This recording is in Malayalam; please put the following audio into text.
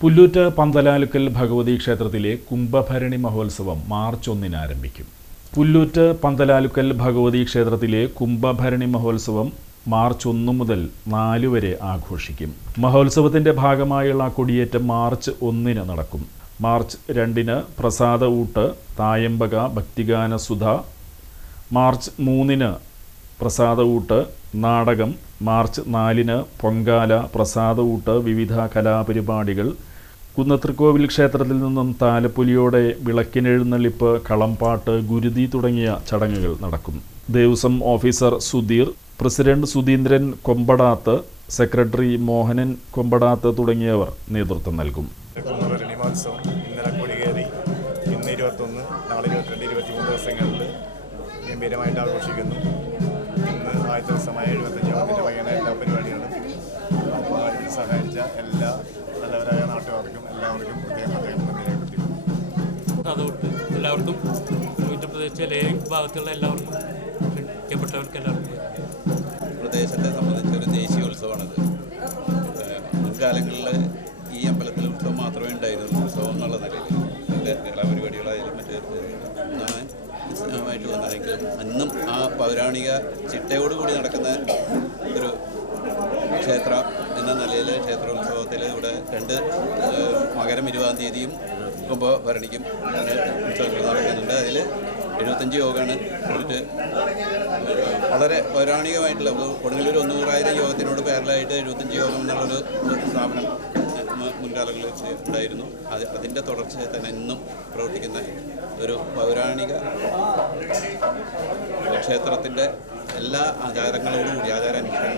പുല്ലൂറ്റ് പന്തലാലുക്കൽ ഭഗവതി ക്ഷേത്രത്തിലെ കുംഭഭരണി മഹോത്സവം മാർച്ച് 1-ന് ആരംഭിക്കും. പുല്ലൂറ്റ് പന്തലാലുക്കൽ ഭഗവതി ക്ഷേത്രത്തിലെ കുംഭഭരണി മഹോത്സവം മാർച്ച് 1 മുതൽ 4 വരെ ആഘോഷിക്കും. മഹോത്സവത്തിൻ്റെ ഭാഗമായുള്ള കൊടിയേറ്റം മാർച്ച് 1-ന് നടക്കും. മാർച്ച് 2-ന് പ്രസാദ ഊട്ട്, തായമ്പക, ഭക്തിഗാന സുധ. മാർച്ച് 3-ന് പ്രസാദ ഊട്ട്, നാടകം. മാർച്ച് 4-ന് പൊങ്കാല, പ്രസാദ ഊട്ട്, വിവിധ കലാപരിപാടികൾ. കുന്നത്രിക്കോവിൽ ക്ഷേത്രത്തിൽ നിന്നും താലപ്പൊലിയോടെ വിളക്കിനെഴുന്നള്ളിപ്പ്, കളംപാട്ട്, ഗുരുതി തുടങ്ങിയ ചടങ്ങുകൾ നടക്കും. Devaswom officer Sudheer, president Sudheendran Kombadath, secretary Mohanan Kombadath തുടങ്ങിയവർ നേതൃത്വം നൽകും. കുംഭഭരണിമഹോത്സവം ഇന്നലെ കൊടികേറി. ഇന്ന് 21, നാളെ 22, 23 ദിവസങ്ങളിൽ ഗംഭീരമായിട്ട് ആഘോഷിക്കുന്നു. ഇന്ന് ആദ്യത്തെ ദിവസമായ 75ാമത്തെ വൈകുന്നേരം എല്ലാ പരിപാടികളും. അപ്പോൾ ഇതിന് സഹായിച്ച എല്ലാ നല്ലവരായ നാട്ടുകാർക്കും എല്ലാവർക്കും പ്രത്യേകം അതുകൊണ്ട് എല്ലാവർക്കും ഉത്തർപ്രദേശിലെ ഭാഗത്തുള്ള എല്ലാവർക്കും ക്ഷണിക്കപ്പെട്ടവർക്ക് എല്ലാവർക്കും പ്രദേശത്തെ സംബന്ധിച്ചൊരു ദേശീയോത്സവമാണിത്. മുൻകാലങ്ങളിൽ ഈ അമ്പലത്തിൽ ഉത്സവം മാത്രമേ ഉണ്ടായിരുന്നുള്ളൂ. ഉത്സവം എന്നുള്ള നിലയിൽ കലാപരിപാടികളായാലും മറ്റു ഒന്നാണ് വിശദമായിട്ട് വന്നതെങ്കിലും അന്നും ആ പൗരാണിക ചിട്ടയോടുകൂടി നടക്കുന്ന ഒരു ക്ഷേത്രം എന്ന നിലയിൽ ക്ഷേത്രോത്സവത്തിൽ ഇവിടെ 2 മകരം 20-ാം തീയതിയും കുംഭഭരണിക്കും ഉത്സവങ്ങൾ നടക്കുന്നുണ്ട്. അതിൽ 75 യോഗമാണ് കൂടിയിട്ട് വളരെ പൗരാണികമായിട്ടുള്ള കൊടുങ്ങല്ലൂർ 100,000 യോഗത്തിനോട് പാരലായിട്ട് 75 യോഗം എന്നുള്ളൊരു സ്ഥാപനം മുൻകാലങ്ങളിൽ ഉണ്ടായിരുന്നു. അതിൻ്റെ തുടർച്ചയായി തന്നെ ഇന്നും പ്രവർത്തിക്കുന്ന ഒരു പൗരാണിക ക്ഷേത്രത്തിൻ്റെ എല്ലാ ആചാരങ്ങളോടുകൂടി ആചാരാനുഷ്ഠാനങ്ങളോടുകൂടി